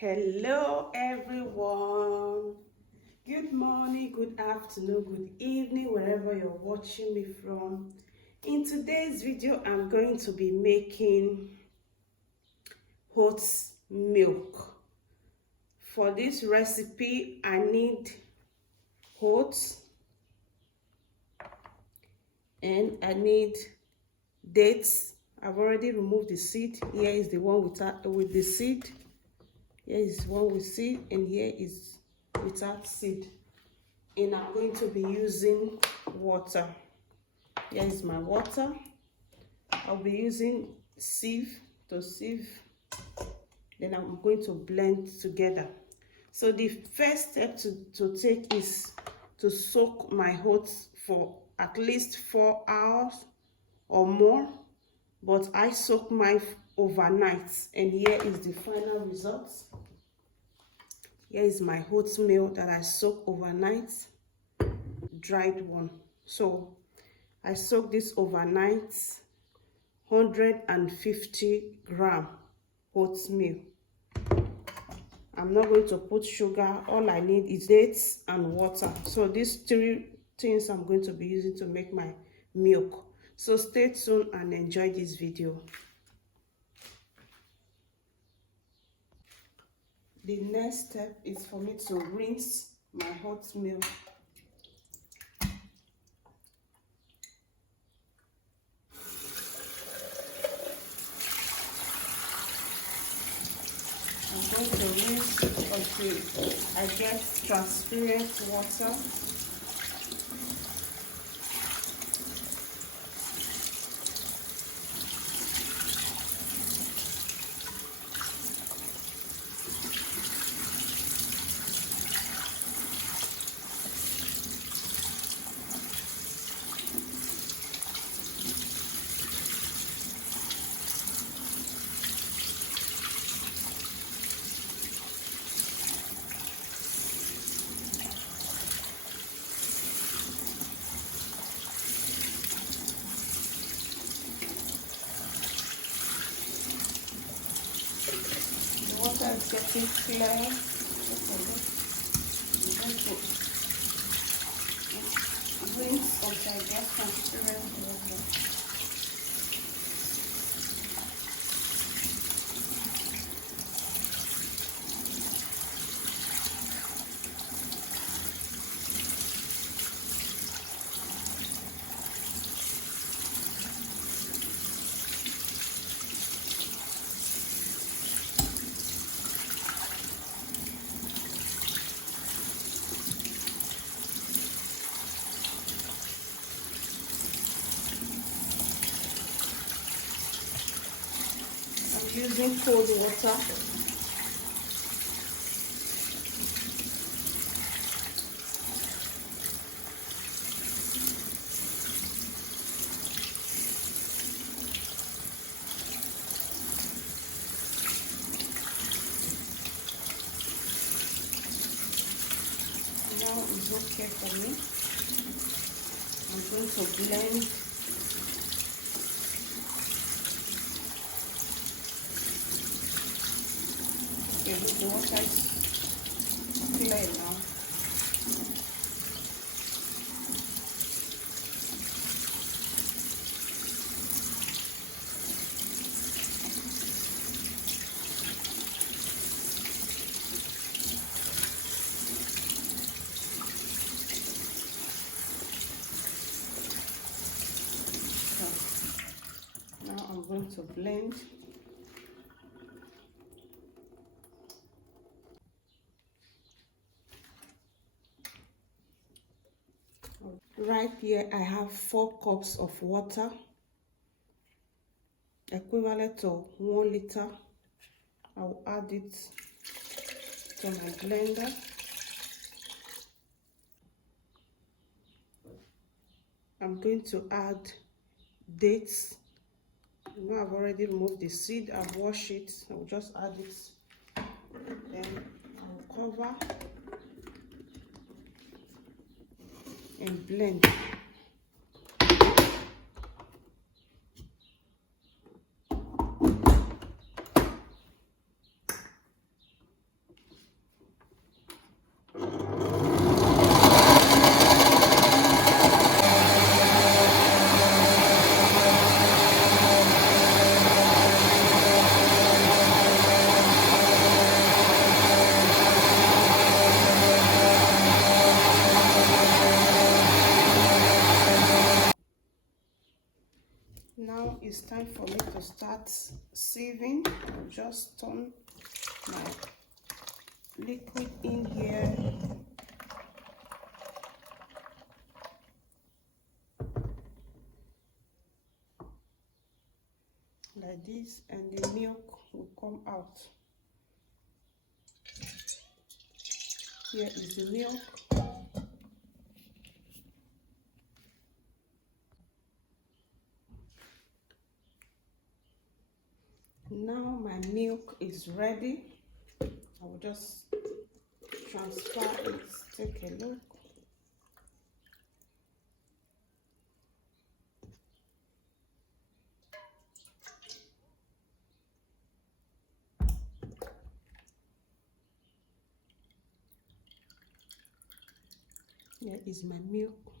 Hello everyone, good morning, good afternoon, good evening, wherever you're watching me from. In today's video I'm going to be making oat milk. For this recipe I need oats and I need dates. I've already removed the seed. Here is the one with the seed. Here is one with seed and here is without seed. And I'm going to be using water. Here is my water. I'll be using sieve to sieve. Then I'm going to blend together. So the first step to take is to soak my oats for at least 4 hours or more. But I soak mine overnight, and here is the final result. Here is my oatmeal that I soak overnight, dried one. So I soak this overnight, 150 gram oatmeal. I'm not going to put sugar. All I need is dates and water. So these 3 things I'm going to be using to make my milk. So stay tuned and enjoy this video. The next step is for me to rinse my oatmeal. I'm going to rinse until I get transparent water. Water is getting clear. I'm going to rinse until I get transparent water. Using cold water. Now it's okay for me. I'm going to blend. The water is clear now. So now I'm going to blend. Right here I have 4 cups of water, equivalent to 1 liter. I'll add it to my blender. I'm going to add dates. You know, I've already removed the seed. I've washed it. I'll just add it. Then I'll cover and blend. Now it's time for me to start sieving. I'll just turn my liquid in here. Like this, and the milk will come out. Here is the milk. Now my milk is ready. I will just transfer it. Take a look. Here is my milk.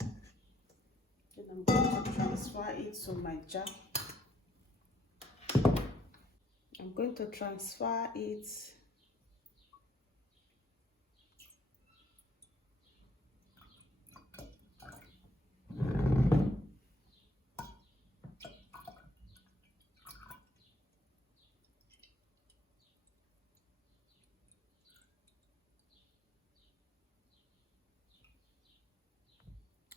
Then I'm going to transfer it to my jar. I'm going to transfer it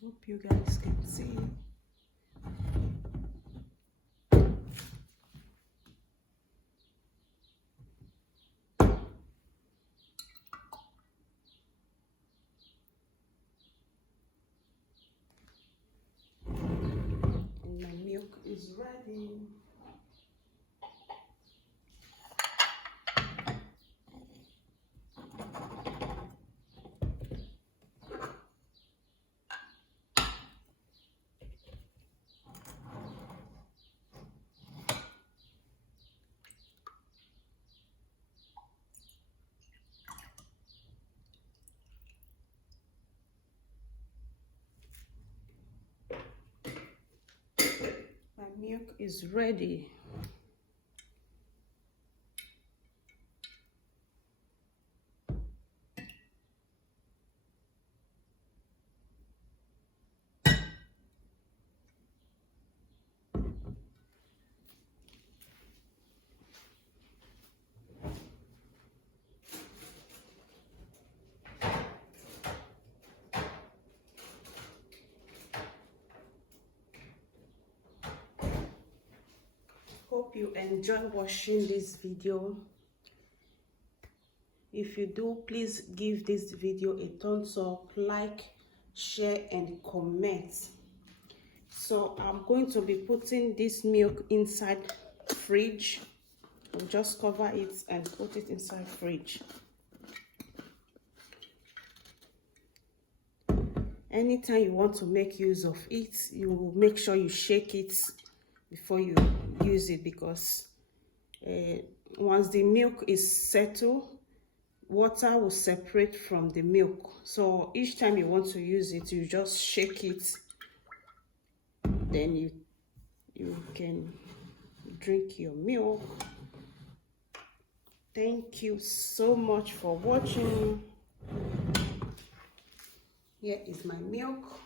hope you guys can see. And my milk is ready. My milk is ready. Hope you enjoy watching this video. If you do, please give this video a thumbs up, like, share and comment. So I'm going to be putting this milk inside fridge. I'll just cover it and put it inside fridge. Anytime you want to make use of it, you will make sure you shake it before you use it, because once the milk is settled, water will separate from the milk. So each time you want to use it, you just shake it, then you can drink your milk. Thank you so much for watching. Here is my milk.